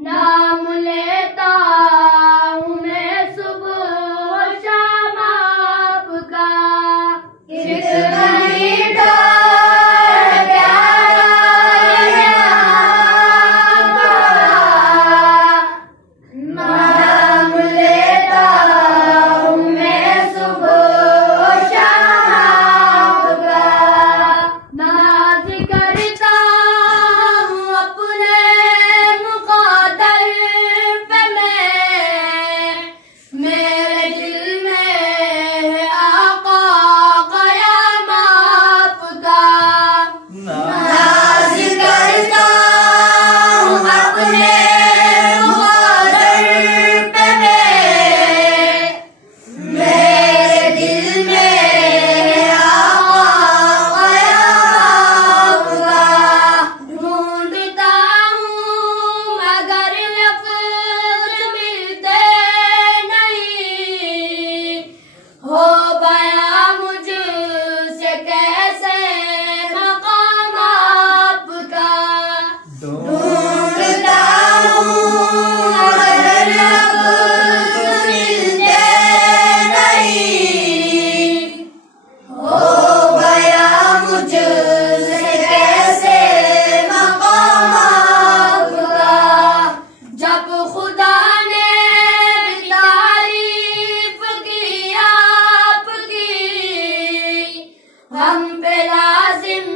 नाम लेता हूँ मैं सुबह और शाम आपका। कितना मीठा प्यारा नाम लेता हूँ मैं सुबह और शाम आपका। नाज करता हूँ अपने मुक़द्दर पे मेरे दिल में है आका क़याम आपका। नाज करता हूँ अपने मुक़द्दर पे मेरे दिल में है आका क़याम आपका। ढूंढता हूँ मगर लफ्ज़ मिलते नहीं, हो गया मुझसे कैसे मकाम आपका। ढूंढता हूँ मगर लफ्ज़ मिलते नहीं, हो गया मुझसे कैसे मकाम आपका। जब खुदा ने भी तारीफ की आपकी, हम पे लाजिम